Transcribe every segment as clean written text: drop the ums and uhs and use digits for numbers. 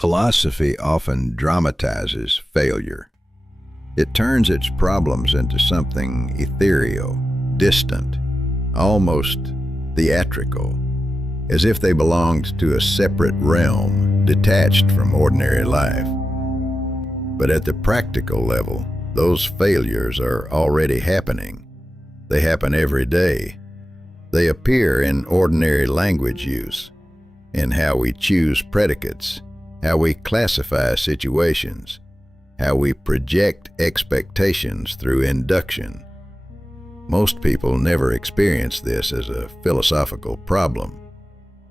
Philosophy often dramatizes failure. It turns its problems into something ethereal, distant, almost theatrical, as if they belonged to a separate realm, detached from ordinary life. But at the practical level, those failures are already happening. They happen every day. They appear in ordinary language use, in how we choose predicates, how we classify situations, how we project expectations through induction. Most people never experience this as a philosophical problem.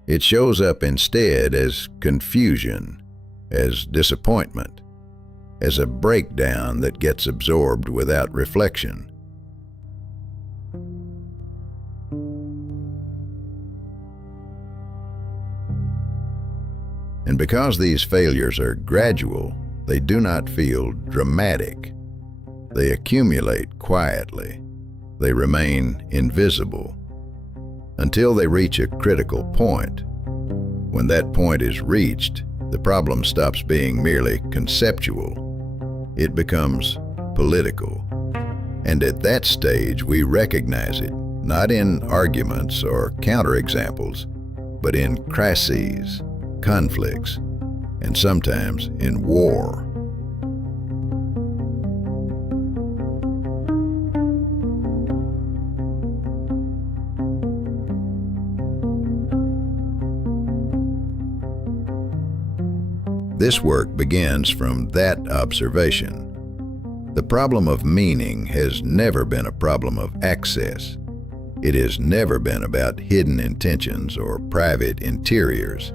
It shows up instead as confusion, as disappointment, as a breakdown that gets absorbed without reflection. And because these failures are gradual, they do not feel dramatic. They accumulate quietly. They remain invisible until they reach a critical point. When that point is reached, the problem stops being merely conceptual. It becomes political. And at that stage, we recognize it, not in arguments or counterexamples, but in crises, conflicts, and sometimes in war. This work begins from that observation. The problem of meaning has never been a problem of access. It has never been about hidden intentions or private interiors.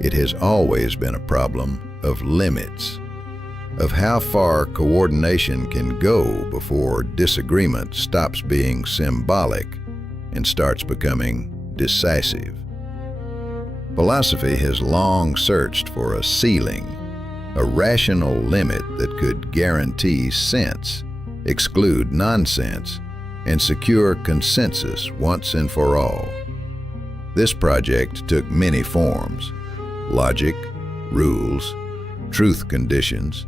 It has always been a problem of limits, of how far coordination can go before disagreement stops being symbolic and starts becoming decisive. Philosophy has long searched for a ceiling, a rational limit that could guarantee sense, exclude nonsense, and secure consensus once and for all. This project took many forms: logic, rules, truth conditions,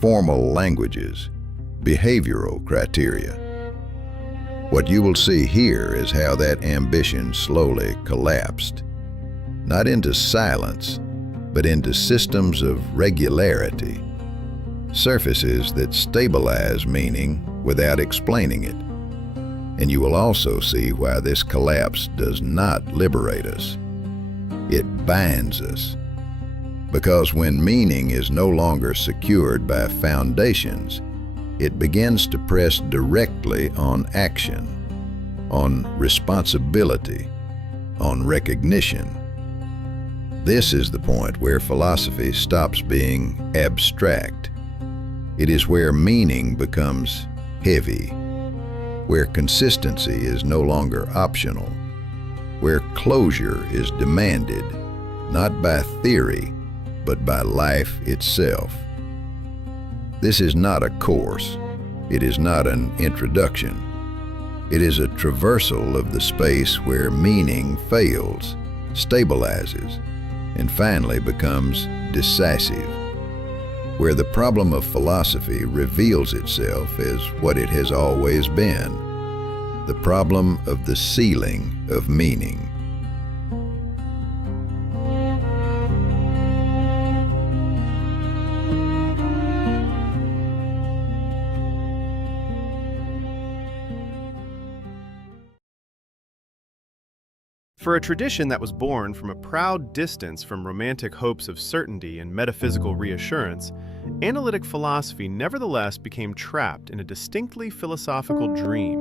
formal languages, behavioral criteria. What you will see here is how that ambition slowly collapsed, not into silence, but into systems of regularity, surfaces that stabilize meaning without explaining it. And you will also see why this collapse does not liberate us. It binds us. Because when meaning is no longer secured by foundations, it begins to press directly on action, on responsibility, on recognition. This is the point where philosophy stops being abstract. It is where meaning becomes heavy, where consistency is no longer optional, where closure is demanded, not by theory, but by life itself. This is not a course. It is not an introduction. It is a traversal of the space where meaning fails, stabilizes, and finally becomes decisive, where the problem of philosophy reveals itself as what it has always been, the problem of the ceiling of meaning. For a tradition that was born from a proud distance from romantic hopes of certainty and metaphysical reassurance, analytic philosophy nevertheless became trapped in a distinctly philosophical dream.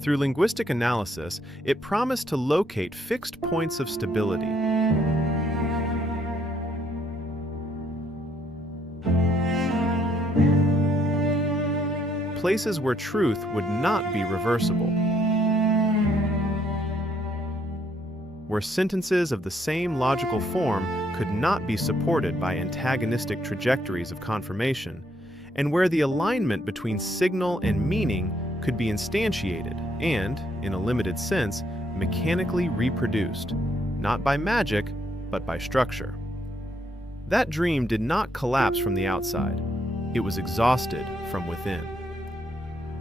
Through linguistic analysis, it promised to locate fixed points of stability. Places where truth would not be reversible, where sentences of the same logical form could not be supported by antagonistic trajectories of confirmation, and where the alignment between signal and meaning could be instantiated and, in a limited sense, mechanically reproduced, not by magic, but by structure. That dream did not collapse from the outside. It was exhausted from within.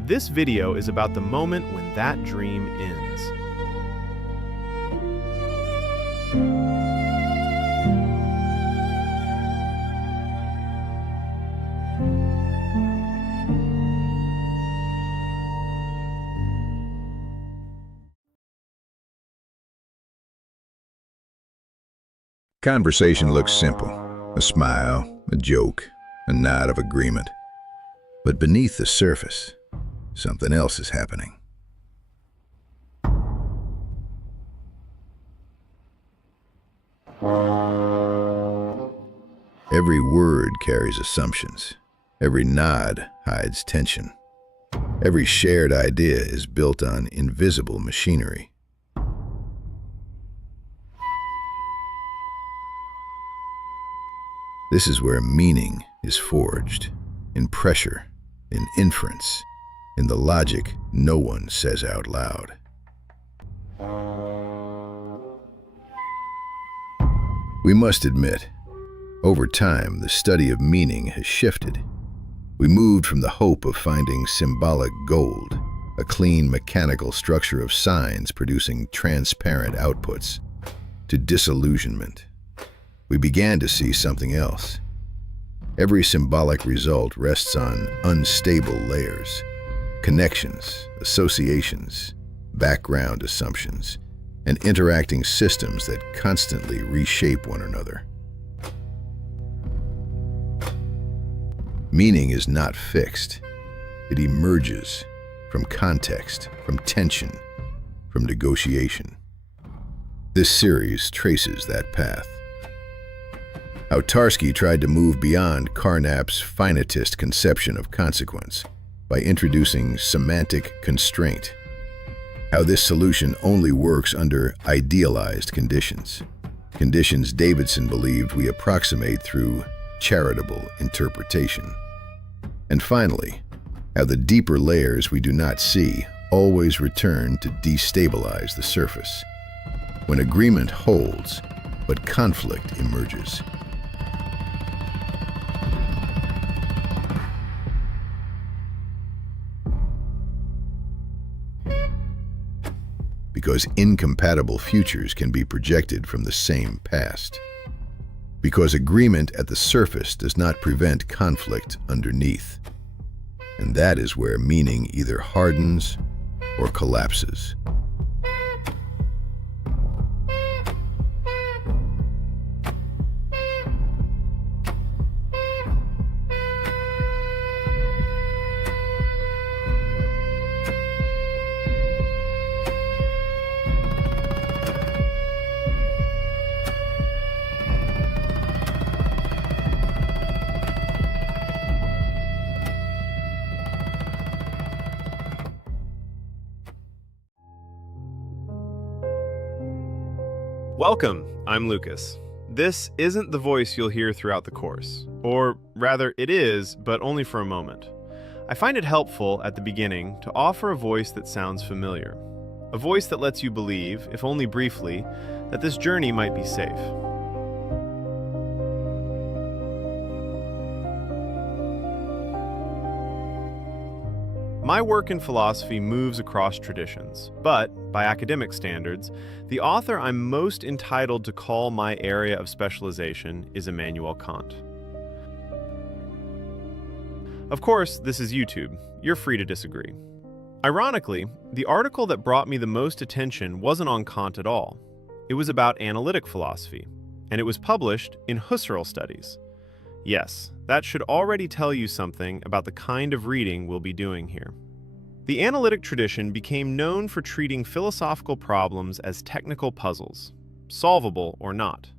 This video is about the moment when that dream ends. Conversation looks simple. A smile, a joke, a nod of agreement. But beneath the surface, something else is happening. Every word carries assumptions. Every nod hides tension. Every shared idea is built on invisible machinery. This is where meaning is forged, in pressure, in inference, in the logic no one says out loud. We must admit, over time, the study of meaning has shifted. We moved from the hope of finding symbolic gold, a clean mechanical structure of signs producing transparent outputs, to disillusionment. We began to see something else. Every symbolic result rests on unstable layers, connections, associations, background assumptions, and interacting systems that constantly reshape one another. Meaning is not fixed. It emerges from context, from tension, from negotiation. This series traces that path. How Tarski tried to move beyond Carnap's finitist conception of consequence by introducing semantic constraint. How this solution only works under idealized conditions, conditions Davidson believed we approximate through charitable interpretation. And finally, how the deeper layers we do not see always return to destabilize the surface. When agreement holds, but conflict emerges. Because incompatible futures can be projected from the same past. Because agreement at the surface does not prevent conflict underneath. And that is where meaning either hardens or collapses. Welcome, I'm Lucas. This isn't the voice you'll hear throughout the course, or rather it is, but only for a moment. I find it helpful at the beginning to offer a voice that sounds familiar, a voice that lets you believe, if only briefly, that this journey might be safe. My work in philosophy moves across traditions, but, by academic standards, the author I'm most entitled to call my area of specialization is Immanuel Kant. Of course, this is YouTube. You're free to disagree. Ironically, the article that brought me the most attention wasn't on Kant at all. It was about analytic philosophy, and it was published in Husserl Studies. Yes, that should already tell you something about the kind of reading we'll be doing here. The analytic tradition became known for treating philosophical problems as technical puzzles, solvable or not.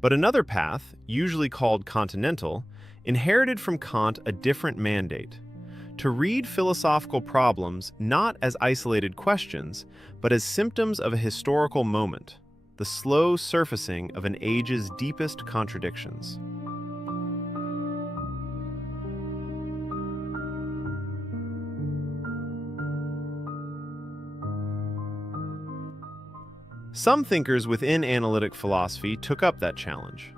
But another path, usually called continental, inherited from Kant a different mandate: to read philosophical problems not as isolated questions, but as symptoms of a historical moment, the slow surfacing of an age's deepest contradictions. Some thinkers within analytic philosophy took up that challenge.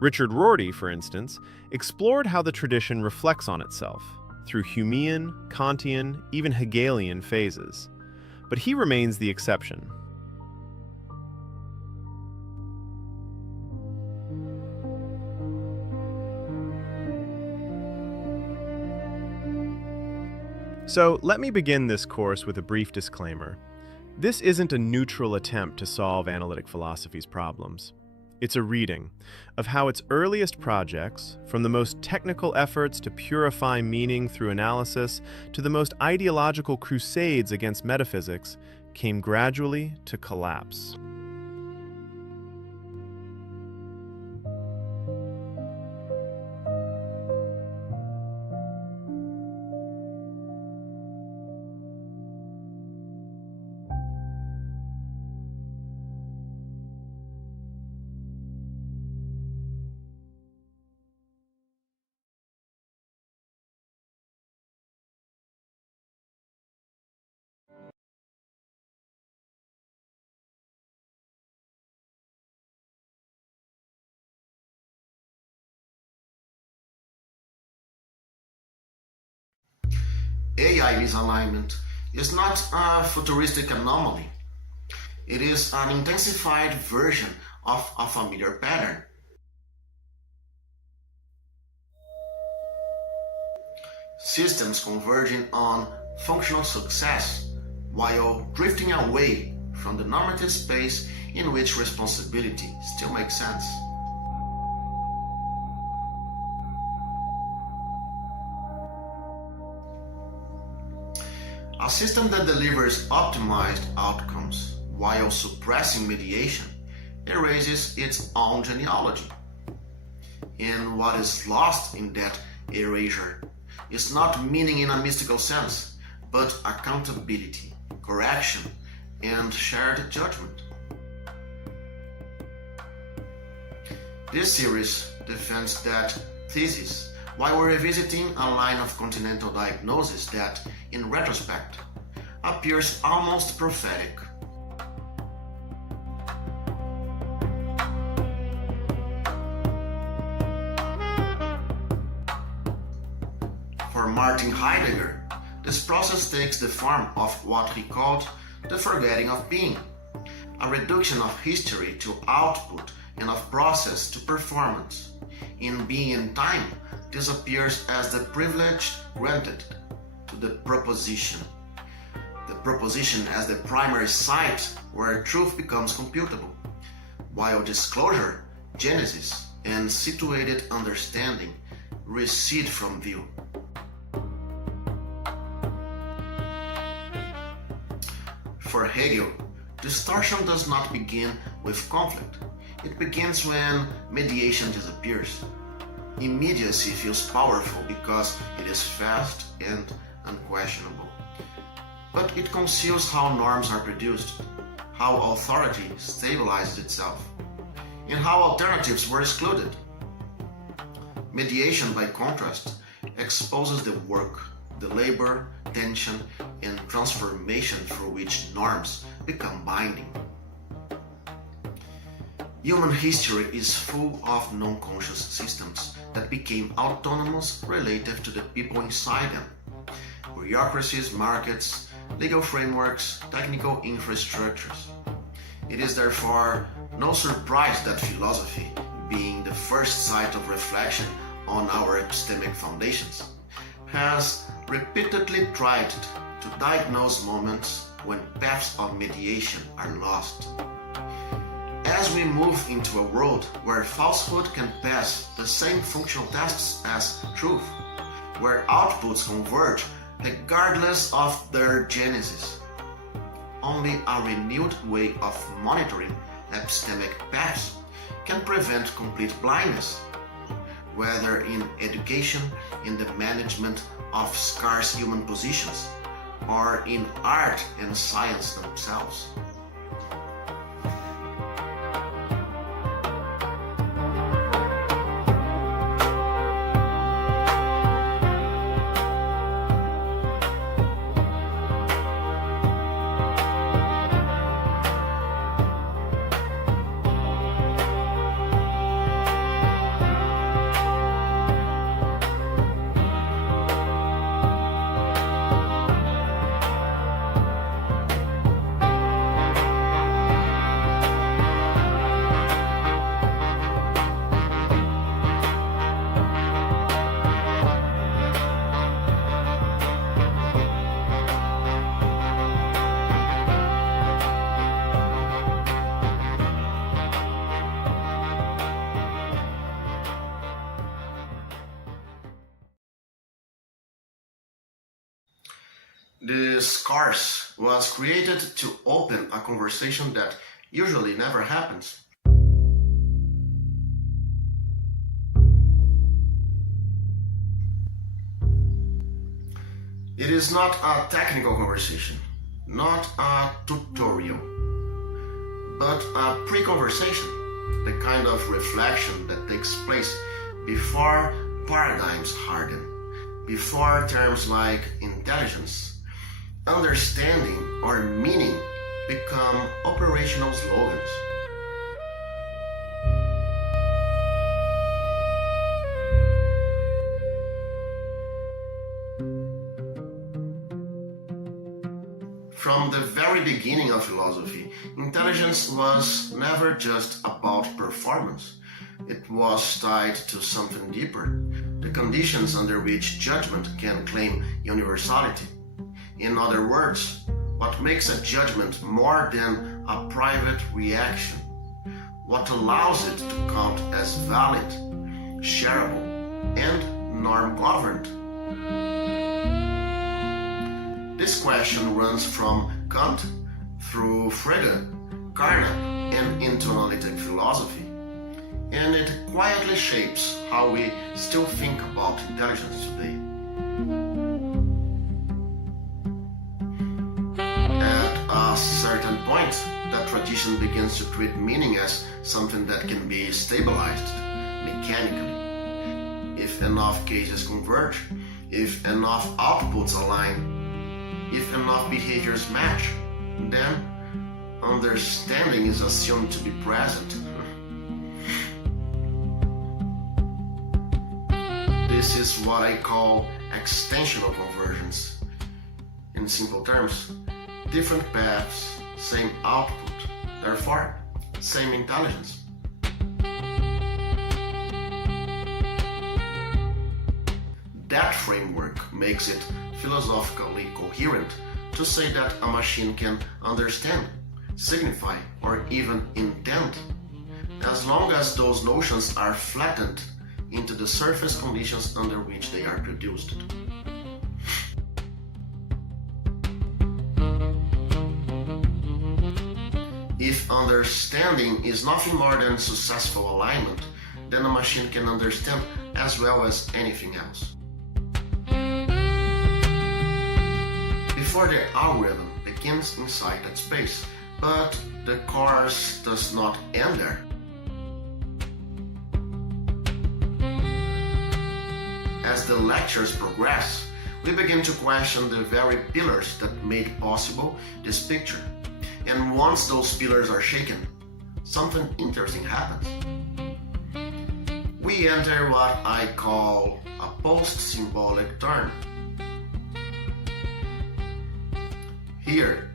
Richard Rorty, for instance, explored how the tradition reflects on itself through Humean, Kantian, even Hegelian phases. But he remains the exception. So let me begin this course with a brief disclaimer. This isn't a neutral attempt to solve analytic philosophy's problems. It's a reading of how its earliest projects, from the most technical efforts to purify meaning through analysis to the most ideological crusades against metaphysics, came gradually to collapse. AI misalignment is not a futuristic anomaly. It is an intensified version of a familiar pattern. Systems converging on functional success while drifting away from the normative space in which responsibility still makes sense. A system that delivers optimized outcomes while suppressing mediation erases its own genealogy. And what is lost in that erasure is not meaning in a mystical sense, but accountability, correction, and shared judgment. This series defends that thesis while revisiting a line of continental diagnosis that, in retrospect, appears almost prophetic. For Martin Heidegger, this process takes the form of what he called the forgetting of being, a reduction of history to output and of process to performance. In Being and Time disappears as the privilege granted to the proposition as the primary site where truth becomes computable, while disclosure, genesis, and situated understanding recede from view. For Hegel, distortion does not begin with conflict. It begins when mediation disappears. Immediacy feels powerful because it is fast and unquestionable. But it conceals how norms are produced, how authority stabilizes itself, and how alternatives were excluded. Mediation, by contrast, exposes the work, the labor, tension, and transformation through which norms become binding. Human history is full of non-conscious systems that became autonomous relative to the people inside them. Bureaucracies, markets, legal frameworks, technical infrastructures. It is therefore no surprise that philosophy, being the first site of reflection on our epistemic foundations, has repeatedly tried to diagnose moments when paths of mediation are lost. As we move into a world where falsehood can pass the same functional tests as truth, where outputs converge regardless of their genesis, only a renewed way of monitoring epistemic paths can prevent complete blindness, whether in education, in the management of scarce human positions, or in art and science themselves. This course was created to open a conversation that usually never happens. It is not a technical conversation, not a tutorial, but a pre-conversation, the kind of reflection that takes place before paradigms harden, before terms like intelligence, understanding, or meaning become operational slogans. From the very beginning of philosophy, intelligence was never just about performance. It was tied to something deeper, the conditions under which judgment can claim universality. In other words, what makes a judgment more than a private reaction? What allows it to count as valid, shareable, and norm-governed? This question runs from Kant through Frege, Kant, and into analytic philosophy, and it quietly shapes how we still think about intelligence today. At a certain point, that tradition begins to treat meaning as something that can be stabilized mechanically. If enough cases converge, if enough outputs align, if enough behaviors match, then understanding is assumed to be present. This is what I call extensional convergence. In simple terms, different paths, same output, therefore, same intelligence. That framework makes it philosophically coherent to say that a machine can understand, signify, or even intend, as long as those notions are flattened into the surface conditions under which they are produced. If understanding is nothing more than successful alignment, then a machine can understand as well as anything else. Before the algorithm begins inside that space, but the course does not end there. As the lectures progress, we begin to question the very pillars that made possible this picture. And once those pillars are shaken, something interesting happens. We enter what I call a post-symbolic turn. Here,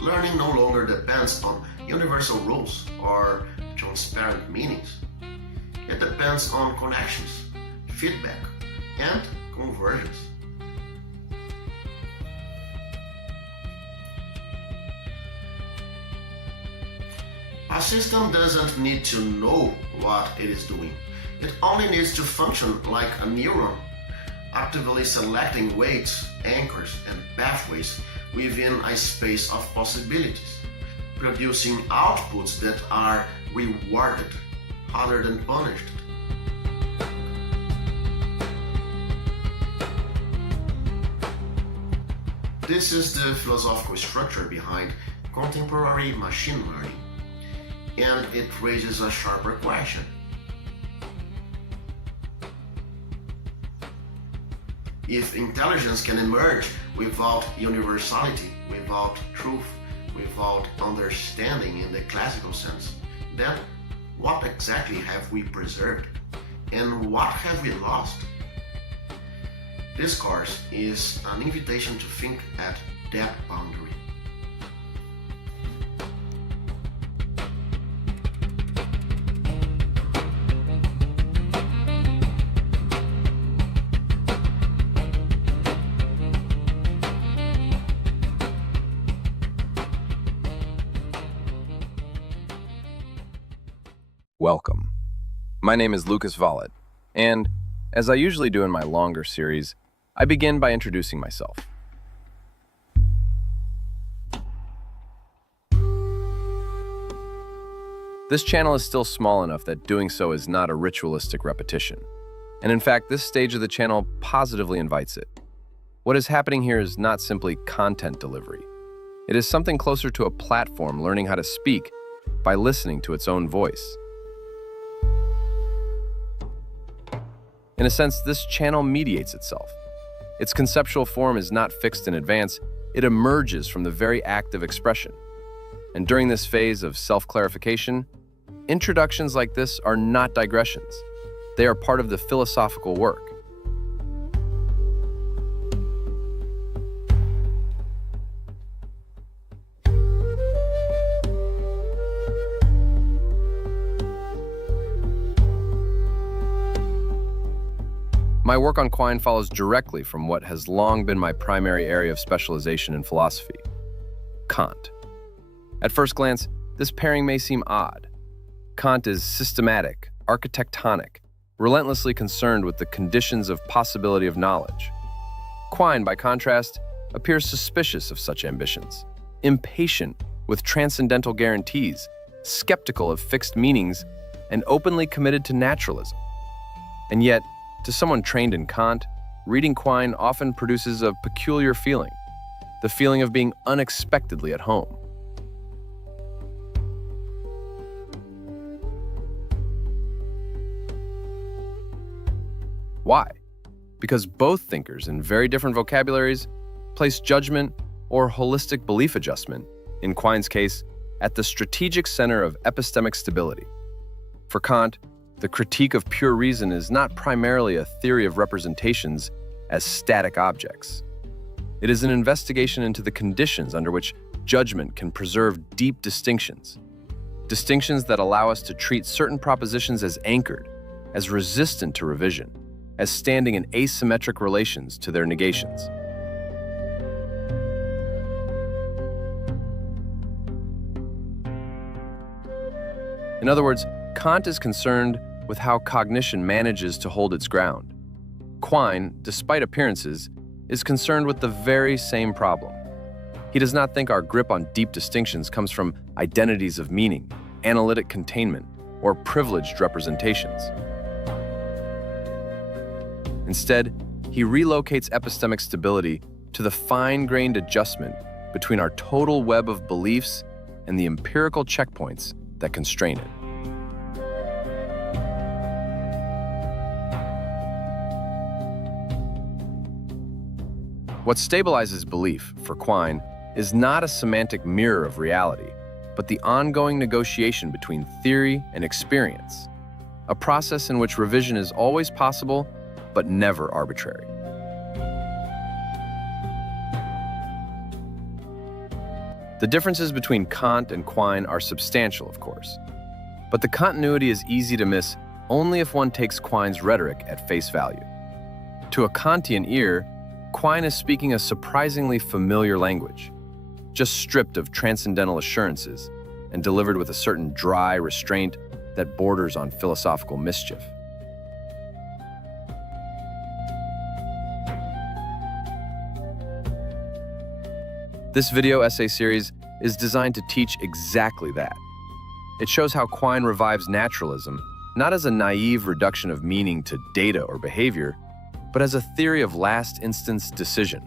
learning no longer depends on universal rules or transparent meanings. It depends on connections, feedback, and convergence. A system doesn't need to know what it is doing. It only needs to function like a neuron, actively selecting weights, anchors, and pathways within a space of possibilities, producing outputs that are rewarded rather than punished. This is the philosophical structure behind contemporary machine learning, and it raises a sharper question. If intelligence can emerge without universality, without truth, without understanding in the classical sense, then what exactly have we preserved? And what have we lost? This course is an invitation to think at that boundary. Welcome. My name is Lucas Vallet, and as I usually do in my longer series, I begin by introducing myself. This channel is still small enough that doing so is not a ritualistic repetition. And in fact, this stage of the channel positively invites it. What is happening here is not simply content delivery. It is something closer to a platform learning how to speak by listening to its own voice. In a sense, this channel mediates itself. Its conceptual form is not fixed in advance, it emerges from the very act of expression. And during this phase of self-clarification, introductions like this are not digressions. They are part of the philosophical work. My work on Quine follows directly from what has long been my primary area of specialization in philosophy, Kant. At first glance, this pairing may seem odd. Kant is systematic, architectonic, relentlessly concerned with the conditions of possibility of knowledge. Quine, by contrast, appears suspicious of such ambitions, impatient with transcendental guarantees, skeptical of fixed meanings, and openly committed to naturalism. And yet, to someone trained in Kant, reading Quine often produces a peculiar feeling, the feeling of being unexpectedly at home. Why? Because both thinkers in very different vocabularies place judgment or holistic belief adjustment, in Quine's case, at the strategic center of epistemic stability. For Kant, the critique of pure reason is not primarily a theory of representations as static objects. It is an investigation into the conditions under which judgment can preserve deep distinctions, distinctions that allow us to treat certain propositions as anchored, as resistant to revision, as standing in asymmetric relations to their negations. In other words, Kant is concerned with how cognition manages to hold its ground. Quine, despite appearances, is concerned with the very same problem. He does not think our grip on deep distinctions comes from identities of meaning, analytic containment, or privileged representations. Instead, he relocates epistemic stability to the fine-grained adjustment between our total web of beliefs and the empirical checkpoints that constrain it. What stabilizes belief, for Quine, is not a semantic mirror of reality, but the ongoing negotiation between theory and experience, a process in which revision is always possible, but never arbitrary. The differences between Kant and Quine are substantial, of course, but the continuity is easy to miss only if one takes Quine's rhetoric at face value. To a Kantian ear, Quine is speaking a surprisingly familiar language, just stripped of transcendental assurances and delivered with a certain dry restraint that borders on philosophical mischief. This video essay series is designed to teach exactly that. It shows how Quine revives naturalism, not as a naive reduction of meaning to data or behavior, but as a theory of last instance decision,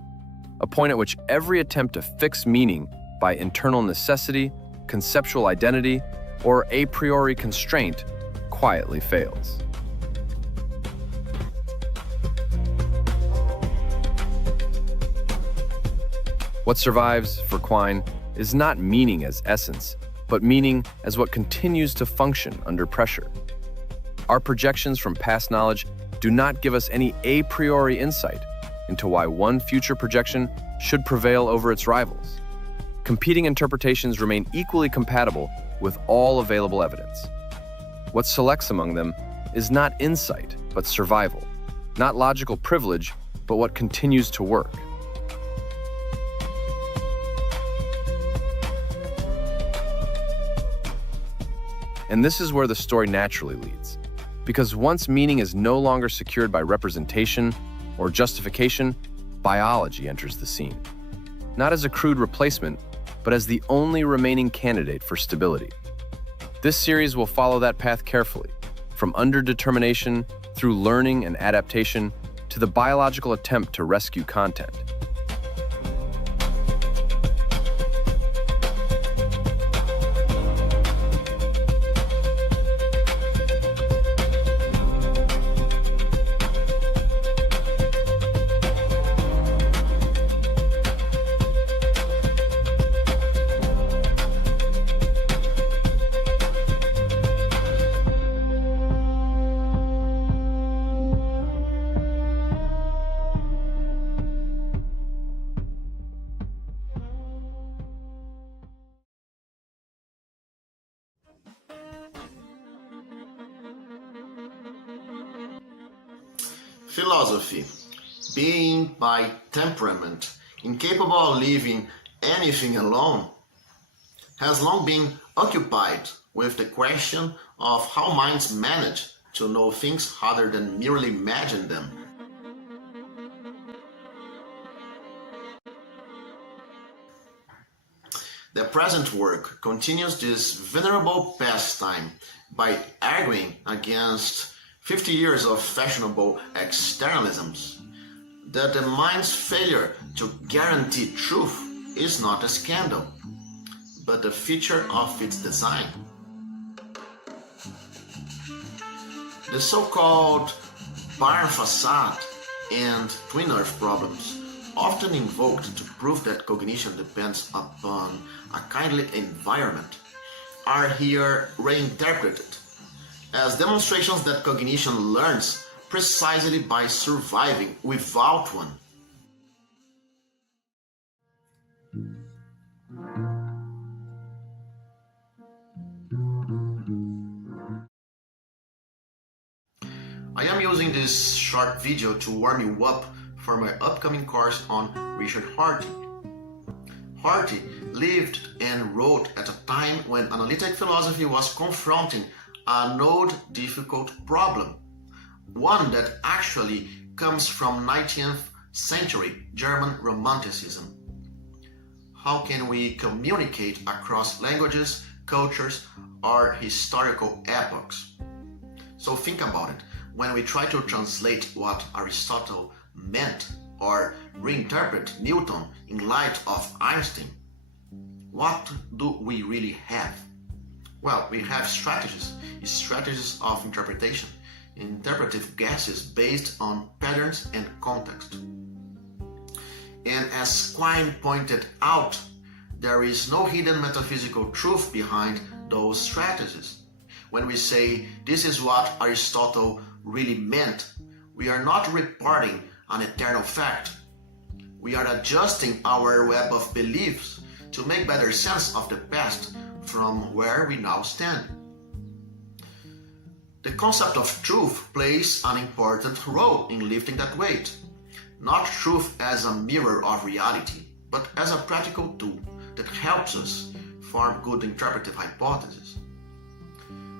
a point at which every attempt to fix meaning by internal necessity, conceptual identity, or a priori constraint quietly fails. What survives, for Quine, is not meaning as essence, but meaning as what continues to function under pressure. Our projections from past knowledge do not give us any a priori insight into why one future projection should prevail over its rivals. Competing interpretations remain equally compatible with all available evidence. What selects among them is not insight, but survival, not logical privilege, but what continues to work. And this is where the story naturally leads. Because once meaning is no longer secured by representation or justification, biology enters the scene. Not as a crude replacement, but as the only remaining candidate for stability. This series will follow that path carefully, from underdetermination through learning and adaptation to the biological attempt to rescue content. Philosophy, being by temperament incapable of leaving anything alone, has long been occupied with the question of how minds manage to know things other than merely imagine them. The present work continues this venerable pastime by arguing against 50 years of fashionable externalisms that the mind's failure to guarantee truth is not a scandal, but a feature of its design. The so-called barn facade and twin earth problems, often invoked to prove that cognition depends upon a kindly environment, are here reinterpreted as demonstrations that cognition learns precisely by surviving without one. I am using this short video to warm you up for my upcoming course on Richard Rorty. Rorty lived and wrote at a time when analytic philosophy was confronting an old, difficult problem, one that actually comes from 19th century German Romanticism. How can we communicate across languages, cultures, or historical epochs? So think about it. When we try to translate what Aristotle meant or reinterpret Newton in light of Einstein, what do we really have? Well, we have strategies of interpretation, interpretive guesses based on patterns and context. And as Quine pointed out, there is no hidden metaphysical truth behind those strategies. When we say this is what Aristotle really meant, we are not reporting an eternal fact. We are adjusting our web of beliefs to make better sense of the past from where we now stand. The concept of truth plays an important role in lifting that weight. Not truth as a mirror of reality, but as a practical tool that helps us form good interpretive hypotheses.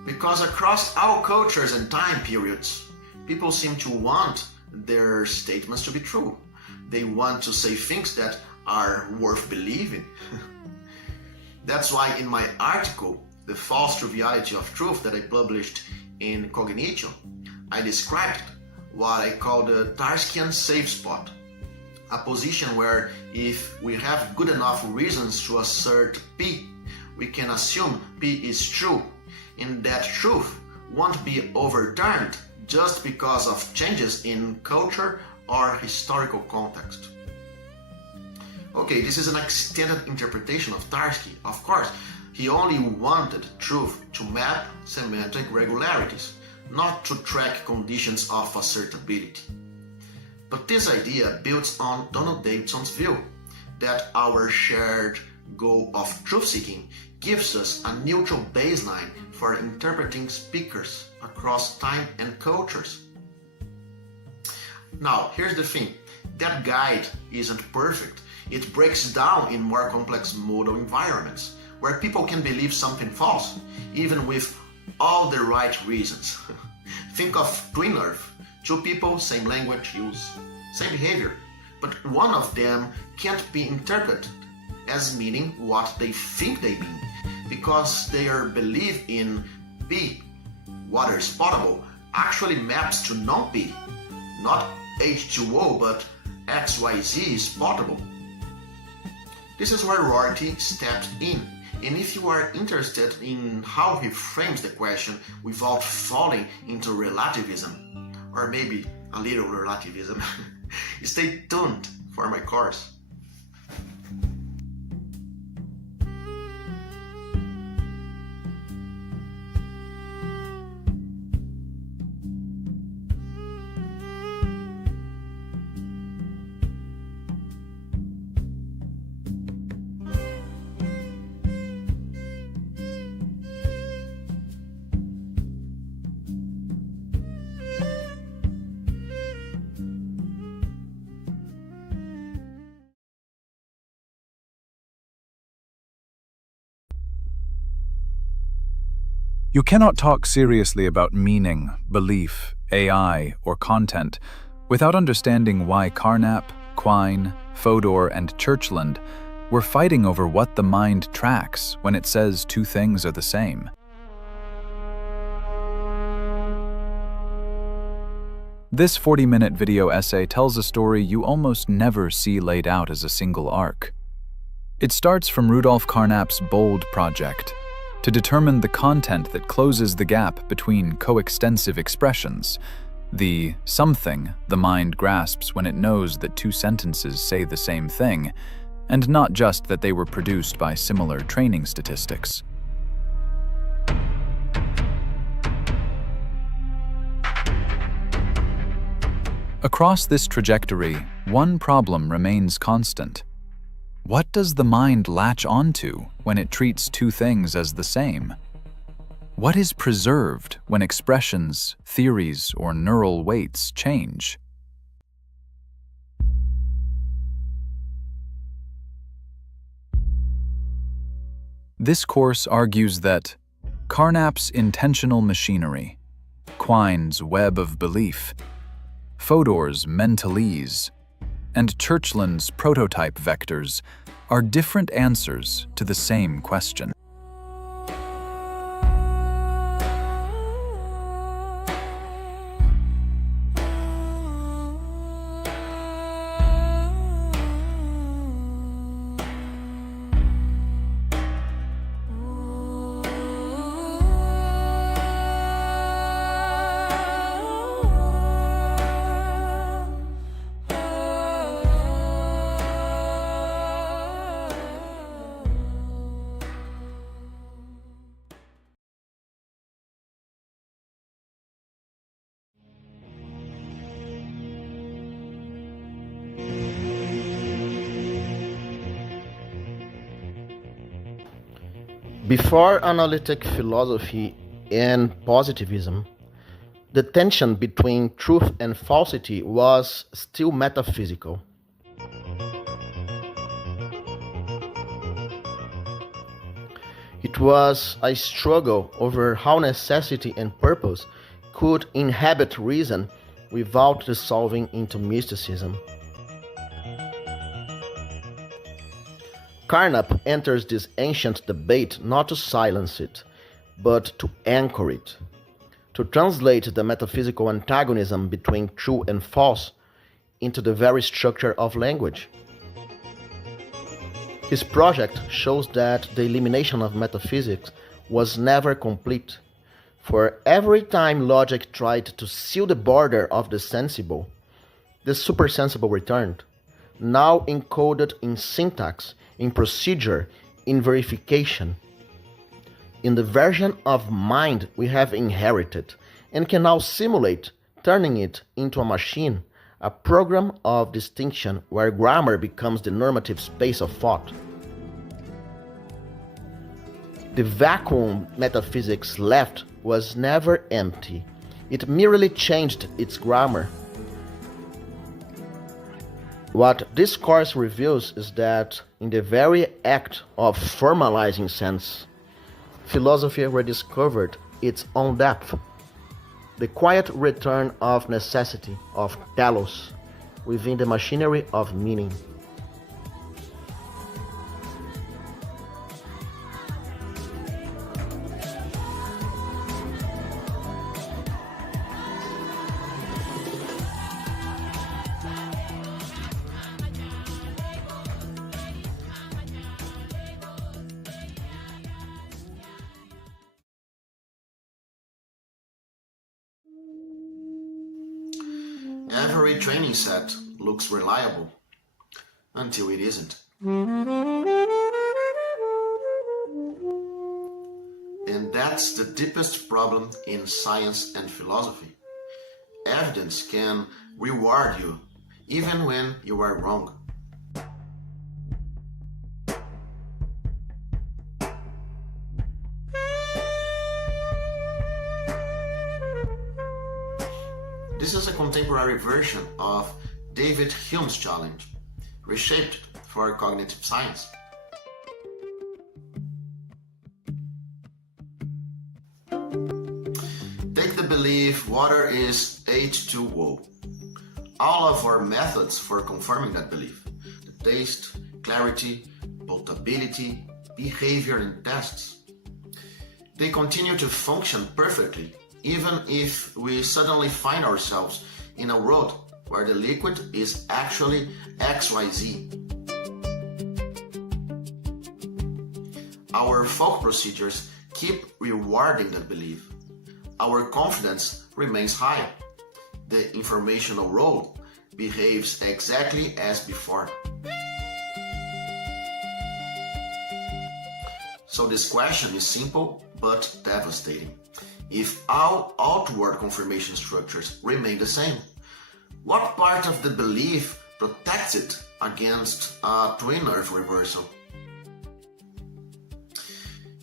Because across all cultures and time periods, people seem to want their statements to be true. They want to say things that are worth believing. That's why in my article, The False Triviality of Truth, that I published in Cognition, I described what I call the Tarskian safe spot, a position where if we have good enough reasons to assert P, we can assume P is true, and that truth won't be overturned just because of changes in culture or historical context. Okay, this is an extended interpretation of Tarski. Of course, he only wanted truth to map semantic regularities, not to track conditions of assertability. But this idea builds on Donald Davidson's view that our shared goal of truth-seeking gives us a neutral baseline for interpreting speakers across time and cultures. Now, here's the thing. That guide isn't perfect. It breaks down in more complex modal environments, where people can believe something false, even with all the right reasons. Think of twin earth. Two people, same language, use same behavior, but one of them can't be interpreted as meaning what they think they mean, because their belief in P, water is potable, actually maps to non-P, not H2O, but XYZ is potable. This is where Rorty stepped in, and if you are interested in how he frames the question without falling into relativism, or maybe a little relativism, stay tuned for my course. You cannot talk seriously about meaning, belief, AI, or content without understanding why Carnap, Quine, Fodor, and Churchland were fighting over what the mind tracks when it says two things are the same. This 40-minute video essay tells a story you almost never see laid out as a single arc. It starts from Rudolf Carnap's bold project to determine the content that closes the gap between coextensive expressions, the something the mind grasps when it knows that two sentences say the same thing, and not just that they were produced by similar training statistics. Across this trajectory, one problem remains constant. What does the mind latch onto when it treats two things as the same? What is preserved when expressions, theories, or neural weights change? This course argues that Carnap's intentional machinery, Quine's web of belief, Fodor's mentalese, and Churchland's prototype vectors are different answers to the same question. Before analytic philosophy and positivism, the tension between truth and falsity was still metaphysical. It was a struggle over how necessity and purpose could inhabit reason without dissolving into mysticism. Carnap enters this ancient debate not to silence it, but to anchor it, to translate the metaphysical antagonism between true and false into the very structure of language. His project shows that the elimination of metaphysics was never complete, for every time logic tried to seal the border of the sensible, the supersensible returned, now encoded in syntax, in procedure, in verification. In the version of mind we have inherited and can now simulate, turning it into a machine, a program of distinction where grammar becomes the normative space of thought. The vacuum metaphysics left was never empty. It merely changed its grammar. What this course reveals is that in the very act of formalizing sense, philosophy rediscovered its own depth. The quiet return of necessity, of telos, within the machinery of meaning. Every training set looks reliable until it isn't. And that's the deepest problem in science and philosophy. Evidence can reward you even when you are wrong. This is a contemporary version of David Hume's challenge, reshaped for cognitive science. Take the belief water is H2O. All of our methods for confirming that belief, the taste, clarity, potability, behavior, and tests, they continue to function perfectly even if we suddenly find ourselves in a world where the liquid is actually XYZ. Our folk procedures keep rewarding that belief. Our confidence remains high. The informational role behaves exactly as before. So this question is simple but devastating. If all outward confirmation structures remain the same, what part of the belief protects it against a twin earth reversal?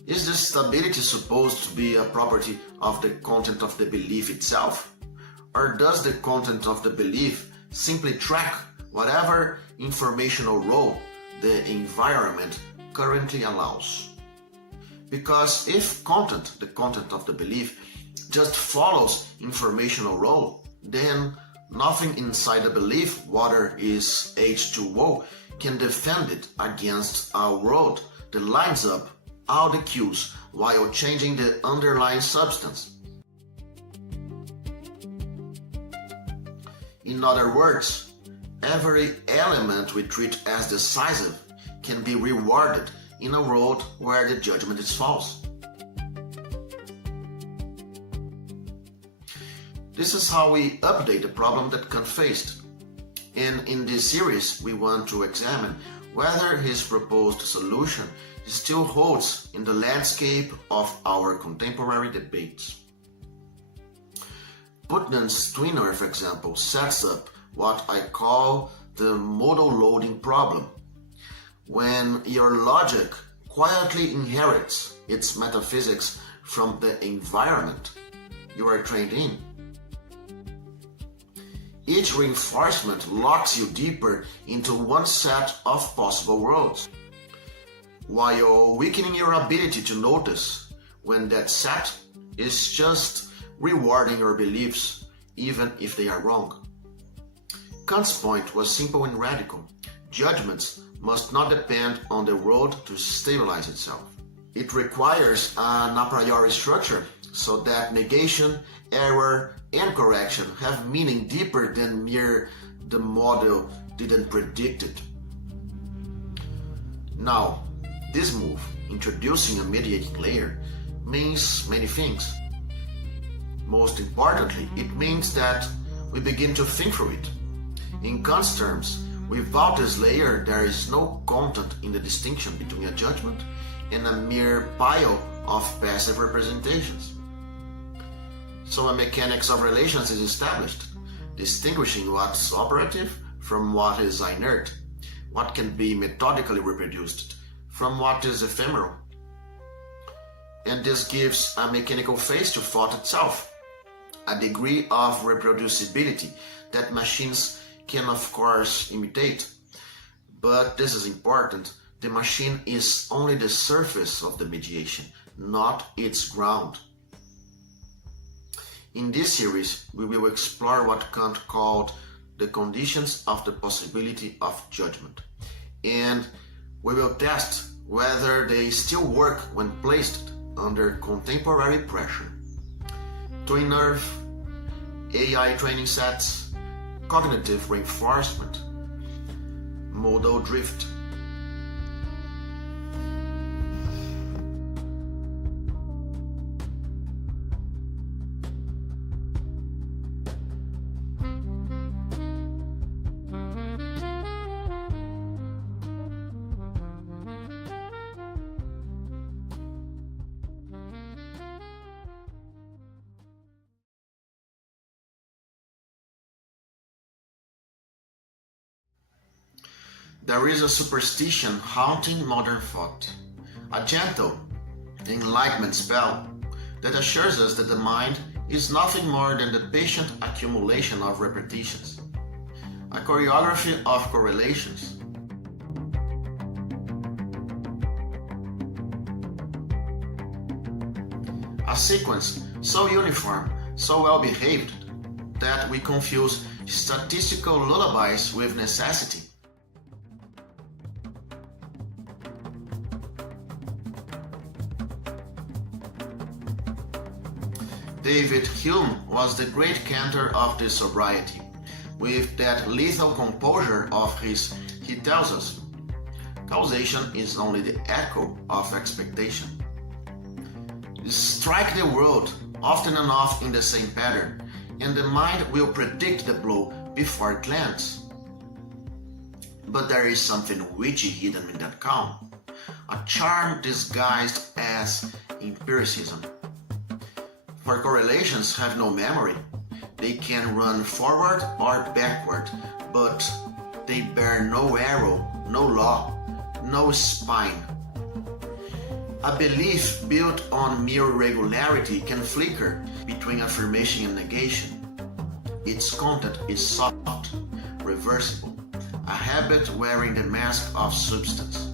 Is the stability supposed to be a property of the content of the belief itself? Or does the content of the belief simply track whatever informational role the environment currently allows? Because if content, the content of the belief, just follows informational role, then nothing inside the belief water is H2O can defend it against a world that lines up all the cues while changing the underlying substance. In other words, every element we treat as decisive can be rewarded in a world where the judgment is false. This is how we update the problem that Kant faced. And in this series, we want to examine whether his proposed solution still holds in the landscape of our contemporary debates. Putnam's twin earth example sets up what I call the modal loading problem. When your logic quietly inherits its metaphysics from the environment you are trained in. Each reinforcement locks you deeper into one set of possible worlds, while weakening your ability to notice when that set is just rewarding your beliefs, even if they are wrong. Kant's point was simple and radical. Judgments must not depend on the world to stabilize itself. It requires an a priori structure so that negation, error, and correction have meaning deeper than mere the model didn't predict it. Now, this move, introducing a mediating layer, means many things. Most importantly, it means that we begin to think through it. In Kant's terms, without this layer, there is no content in the distinction between a judgment and a mere pile of passive representations. So a mechanics of relations is established, distinguishing what's operative from what is inert, what can be methodically reproduced from what is ephemeral. And this gives a mechanical face to thought itself, a degree of reproducibility that machines can of course imitate. But this is important, the machine is only the surface of the mediation, not its ground. In this series, we will explore what Kant called the conditions of the possibility of judgment, and we will test whether they still work when placed under contemporary pressure. Twin earth, AI training sets, cognitive reinforcement, modal drift. There is a superstition haunting modern thought, a gentle enlightenment spell that assures us that the mind is nothing more than the patient accumulation of repetitions, a choreography of correlations. A sequence so uniform, so well behaved, that we confuse statistical lullabies with necessity. David Hume was the great cantor of the sobriety. With that lethal composure of his, he tells us, causation is only the echo of expectation. Strike the world often enough in the same pattern, and the mind will predict the blow before it lands. But there is something witty hidden in that calm, a charm disguised as empiricism. For correlations have no memory. They can run forward or backward, but they bear no arrow, no law, no spine. A belief built on mere regularity can flicker between affirmation and negation. Its content is soft, reversible, a habit wearing the mask of substance.